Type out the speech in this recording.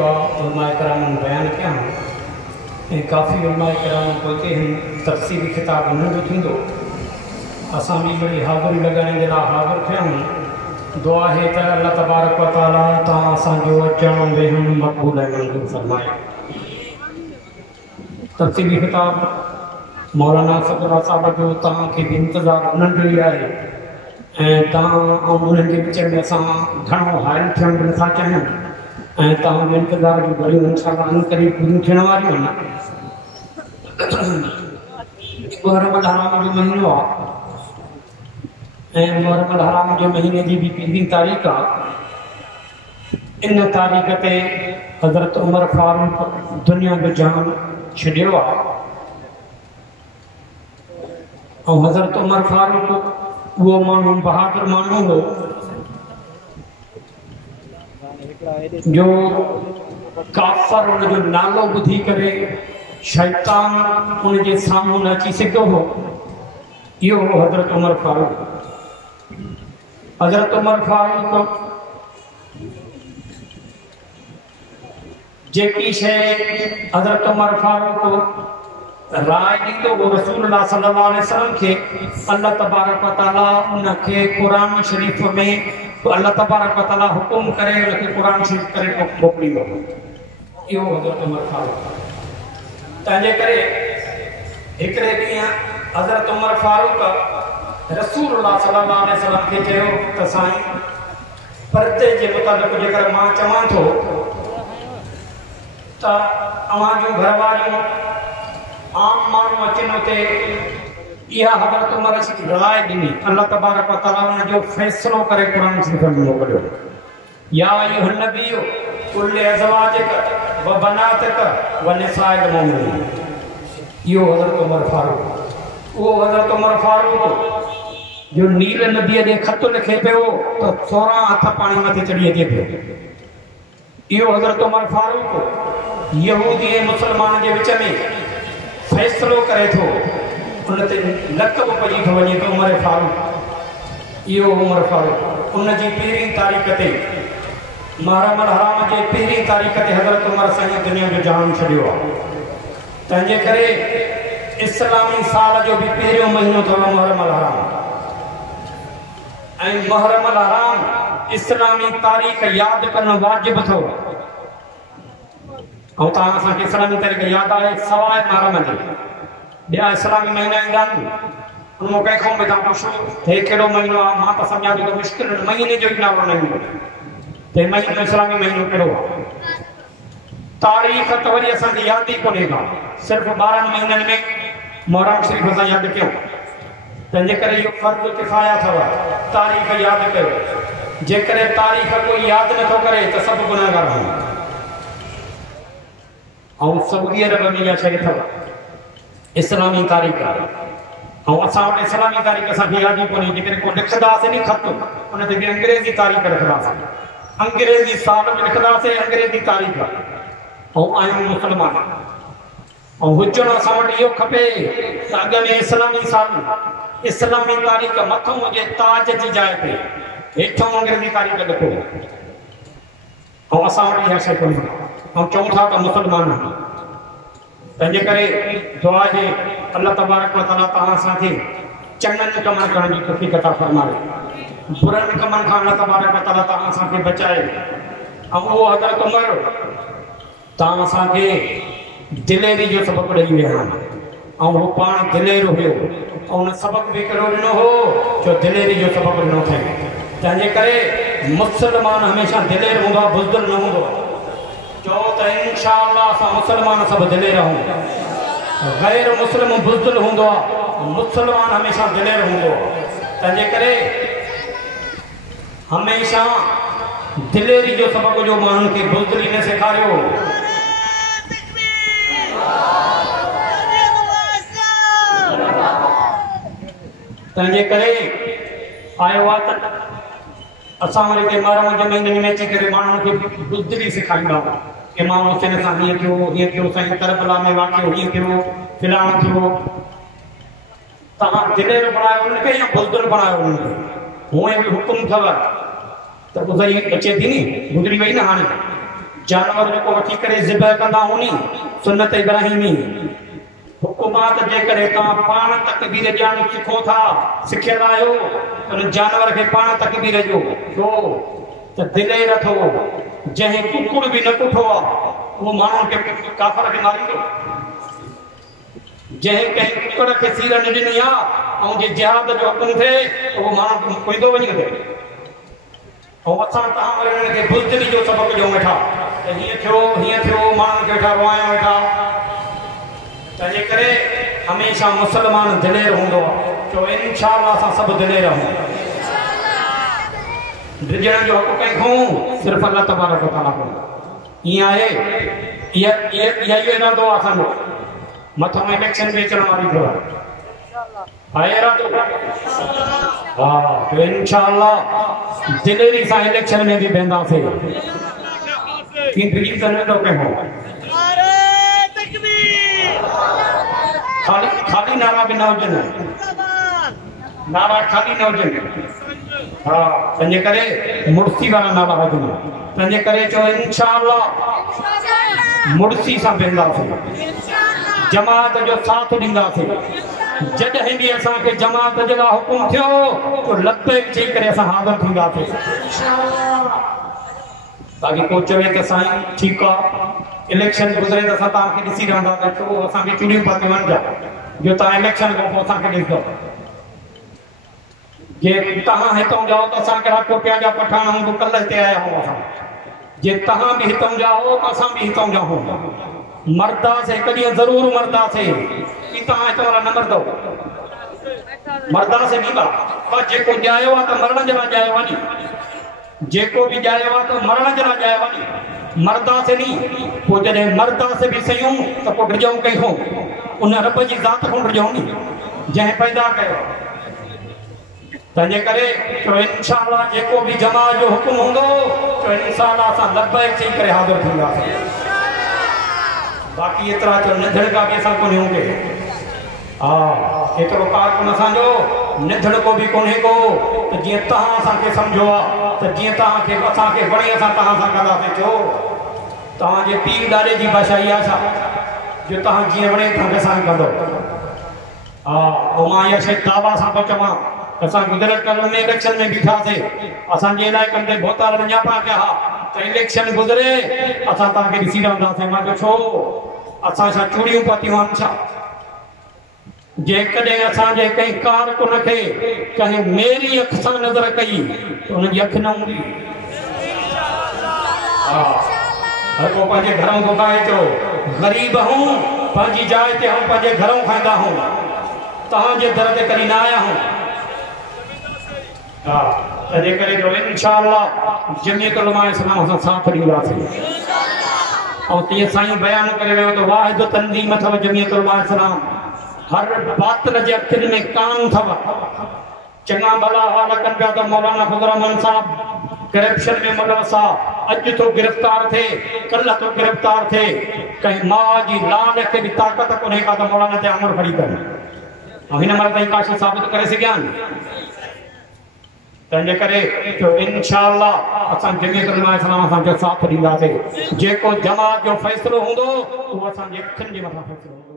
उलमाए कराम ने बयान किया हैं काफ़ी उलमाए कराम पहुँचे हैं तफ़सीली किताब नंढो थींदो असां भी बड़ी हाज़िरी लगाइण जे लाइ हाज़िर थिया आहियूं। दुआ है त अल्लाह तबारक व तआला तव्हां असांजो अचण वेहण मक़बूल ऐं मंज़ूर फरमाए। तफ़सीली किताब मौलाना सदरा साहब जो तव्हांखे बि इंतज़ारु उन्हनि जो ई आहे ऐं तव्हां ऐं उन्हनि जे विच में असां घणो हाइल थियण बि नथा चाहियूं ऐं तव्हांजो इंतज़ार जूं घड़ियूं इंशाअल्लाह इन करे पूरियूं थियण वारियूं आहिनि। मुहर्रम हराम जो महीनो आहे ऐं मुहर्रम हराम जे महीने जी बि 15 तारीख़ आहे। इन तारीख़ ते हज़रत उमर फारूक दुनिया जो जान छॾियो आहे ऐं हज़रत उमर फारूक उहो माण्हू बहादुर माण्हू हो जो काफ़र उन जो नालो ॿुधी करे शैतान उन जे साम्हूं न अची सघियो हो। इहो हो हज़रत उमर फारूक। हज़रत उमर फारूक जेकी शइ हज़रत उमर फारूक राय ॾींदो हो रसूलुल्लाह सल्लल्लाहु अलैहि वसल्लम खे अल्लाह तबारक व तआला उनखे क़ुरान शरीफ़ में अल्लाह तबारक व तआला हुकुम करे उनखे क़ुरान शरीफ़ करे मोकिलींदो। इहो हज़रत उमर फारूक। तंहिंजे करे हिकिड़े ॾींहुं हज़रत उमर फारूक रसूलुल्लाह सल्लल्लाहु अलैहि वसल्लम खे चयो त साईं पर्दे जे मुताबिक़ जेकर मां चवां थो त अव्हां जूं घरवारियूं आम माण्हू अचनि उते इहा हज़रत उमर राय ॾिनी अल्लाह तबारक व तआला उन जो फ़ैसिलो करे क़ुरान शरीफ़ में मोकिलियो। या अय्युहन नबिय्यु कुल लिअज़वाजिक व बनातिक व निसाइल मोमिनीन। इहो हज़रत उमर फारूक। उहो हज़रत उमर फारूक जो नील नबीअ ॾे ख़त लिखे पियो त 16 हथ पाणी मथे चढ़ी अचे पियो। इहो हज़रत उमर फारूक यहूदी ऐं मुसलमान जे विच में फ़ैसिलो करे थो उन ते लक़ब पइजी थो वञे त उमर फारूक। इहो उमर फारूक। उन जी 1 तारीख़ ते मुहर्रम हराम जे 1 तारीख़ ते हज़रत उमर साईं दुनिया जो जान छॾियो आहे। तंहिंजे करे इस्लामी साल जो बि 1 महीनो अथव मुहर्रम हराम ऐं मुहर्रम हराम इस्लामी तारीख़ यादि करणु वाजिबु अथव ऐं तव्हां असांखे इस्लामी तारीख़ यादि आहे सवाइ मुहर्रम जे ॿिया इस्लामी महीना ईंदा आहिनि उन में कंहिंखां बि तव्हां पुछो हे कहिड़ो महीनो आहे मां त सम्झां थो त मुश्किल महीने जो ई नालो न ईंदो त महीनो इस्लामी महीनो कहिड़ो आहे। तारीख़ त वरी असांखे यादि ई कोन्हे का सिर्फ़ु 12 महीननि में मुहर्रम शरीफ़ असां यादि कयूं। तंहिंजे करे इहो फ़र्ज़ु किफ़ाया अथव तारीख़ यादि कयो। जेकॾहिं तारीख़ कोई यादि नथो करे त सभु गुनाहगार आहिनि। ऐं सऊदी अरब में इहा शइ अथव इस्लामी तारीख़ ऐं असां वटि इस्लामी तारीख़ असांखे यादि ई कोन्हे। जेकॾहिं को लिखंदासीं नी ख़त उन ते बि अंग्रेज़ी तारीख़ रखंदासीं अंग्रेज़ी साल में लिखंदासीं अंग्रेज़ी तारीख़ ऐं आहियूं मुस्लमान ऐं हुजणु असां वटि इहो खपे त अॻ में इस्लामी साल इस्लामी तारीख़ मथां हुजे ताज जी जाइ ते हेठां अंग्रेज़ी तारीख़ लिखो ऐं असां वटि इहा शइ कोन्हे ऐं चऊं था त मुस्लमान आहियूं। तंहिंजे करे दुआ आहे अल्लाह तबारक व तआला तव्हां असांखे चङनि कमनि करण जी तौफ़ीक़ अता फ़रमाए बुरनि कमनि खां अल्लाह तबारक व तआला तव्हां असांखे बचाए। ऐं उहो हज़रत उमर तव्हां असांखे दिलेरी जो सबक़ु ॾेई विया आहिनि ऐं उहो पाण दिलेर हुयो ऐं उन सबक़ु बि कहिड़ो ॾिनो हो जो दिलेरी जो सबक़ु ॾिनो अथई। तंहिंजे करे मुस्लमान हमेशह दिलेर हूंदो आहे बुज़दिल न हूंदो आहे। चओ त इंशाअल्लाह असां मुस्लमान सभु दिलेर रहूं। गैर मुस्लिम बुज़दिल हूंदो आहे मुस्लमान हमेशह दिलेर हूंदो आहे। तंहिंजे करे हमेशह दिलेरी जो सबक़ु जो माण्हुनि खे बुज़दिली न सेखारियो। तंहिंजे करे आयो आहे त असां वरी मुहर्रम जे महीने में अची करे माण्हुनि खे बुज़दिली सेखारींदा इमाम हुसैन सां हीअं थियो साईं करबला में वाक़ियो हीअं थियो फिलाण थियो। तव्हां दिलेर बणायो उनखे या बुज़दिल बणायो उनखे हूअं बि हुकुम अथव त ॿुधई अचे थी नी गुज़री वई न हाणे जानवर जो वठी करे ज़िबह कंदा हुनी सुन्नत इब्राहिमी हुकुमात जे करे तव्हां पाण तकबीर ॼाण सिखो था सिखियल आहियो उन जानवर खे पाण तकबीर ॾियो छो त दिलेर अथो जंहिं कुकुड़ बि न कुठो आहे उहो माण्हुनि खे काफ़र खे मारींदो जंहिं कंहिं कुकड़ खे सीर न ॾिनी आहे ऐं जे जिहाद जो हुकुम थिए उहो माण्हू कोईंदो वञी करे ऐं असां तव्हां वरी हुननि खे बुज़दिली जो सबक़ ॾियूं वेठा त हीअं थियो माण्हुनि खे वेठा रोआयूं वेठा तंहिंजे करे हमेशह मुस्लमान दिलेर हूंदो आहे छो इंशाअल्लाह असां सभु दिलेर आहियूं डिॼण जो हक़ कंहिंखो सिर्फ़ु अल्लाह तबारक व तआला को ईअं आहे इहा इरादो आहे असांजो मथां इलेक्शन में अचण वारी थियो आहे इरादो हा तो इंशाअल्लाह दिलेरी सां इलेक्शन में बि वेंदासीं की बिजी करने तो कहो खाली नारा भी ना हुजन नारा खाली न हुजन हाँ तंहिंजे करे मुर्सी वारा नारा हुजन तंहिंजे करे चो इंशाअल्लाह मुर्सी सां वेंदासीं जमात जो साथ ॾींदासीं जॾहिं बि असांखे जमात जे लाइ हुकुम थियो तो लबैक चई करे असां हाज़िर थींदासीं बाक़ी को चवे त साईं ठीकु आहे इलेक्शन गुज़रे त असां तव्हांखे ॾिसी रहंदासीं छो असांखे चूड़ियूं पाती वञा जो तव्हां इलेक्शन खां पोइ असांखे ॾिसंदो जे तव्हां हितां जाओ त असां कहिड़ा टोपिया जा पठान आहियूं कल्ह हिते आया आहियूं असां जे तव्हां बि हितां जा हो त असां बि हितां जा हो मरदासीं हिकु ॾींहुं ज़रूरु मरदासीं की तव्हां हितां वारा न मरदव मरदासीं ॾींदा पर जेको ॼायो आहे त मरण जे लाइ ॼायो आहे नी जेको बि ॼायो आहे त मरण जे लाइ ॼायो आहे नी मरदासीं नी पोइ जॾहिं मरदासीं बि सयूं त पोइ डिॼूं कंहिंखो उन रब जी ज़ात खां डिॼूं नी जंहिं पैदा कयो तंहिंजे करे तो इंशाअल्लाह जेको बि जमात जो हुकुम हूंदो तो इंशाअल्लाह असां लबैक चई करे हाज़िर थींदासीं बाक़ी एतिरा चो निधड़ का बि असां कोन हूंदे हा एतिरो कारकुन असांजो निधड़ को बि कोन्हे को त जीअं तव्हां असांखे सम्झो आहे त जीअं तव्हांखे असांखे वणे असां तव्हां सां कंदासीं छो तव्हांजे पीउ ॾाॾे जी भाषा इहा छा जो तव्हां जीअं वणे तव्हांखे असां कंदो हा पोइ मां इहा शइ दावा सां थो चवां असां गुज़रियल कल में इलेक्शन में बीठासीं असांजे इलाइक़नि ते भोताल वञा पिया कया त इलेक्शन गुज़रे असां तव्हांखे ॾिसी रहंदासीं मां चयो छो असां छा चूड़ियूं पातियूं आहिनि छा जेकॾहिं असांजे कंहिं कारकुन खे कंहिं मेरी अख सां नज़र कई त हुनजी अखि न हूंदी हा हर को पंहिंजे घरों घुमाए थो ग़रीब हूं पंहिंजी जाइ ते हम पंहिंजे घरों खाईंदा हूं तव्हांजे दर ते कॾहिं न आया हूं हा तंहिंजे करे जो इंशाअल्लाह जमीयत उलमा इस्लाम सां साथ ॾींदासीं ऐं तीअं साईं बयानु करे वियो त वाहिद तंज़ीम अथव जमीयत उलमा इस्लाम हर बातिल जे अखियुनि में कान अथव चङा भला हाल कनि पिया त मौलाना फज़ल रहमान साहब करप्शन में मुलवस आहे अॼु तो गिरफ़्तार थिए कल्ह तो गिरफ़्तार थिए कंहिं माउ जी लाल खे बि ताक़त कोन्हे का त मौलाना ते अमर खणी कनि ऐं हिन महिल ताईं काश साबित करे सघिया आहिनि तंहिंजे करे तो इंशाअल्लाह असां जमीयत उलमा इस्लाम सां साथ ॾींदासीं जेको जमात जो फ़ैसिलो हूंदो उहो असांजे अखियुनि जे मथां फ़ैसिलो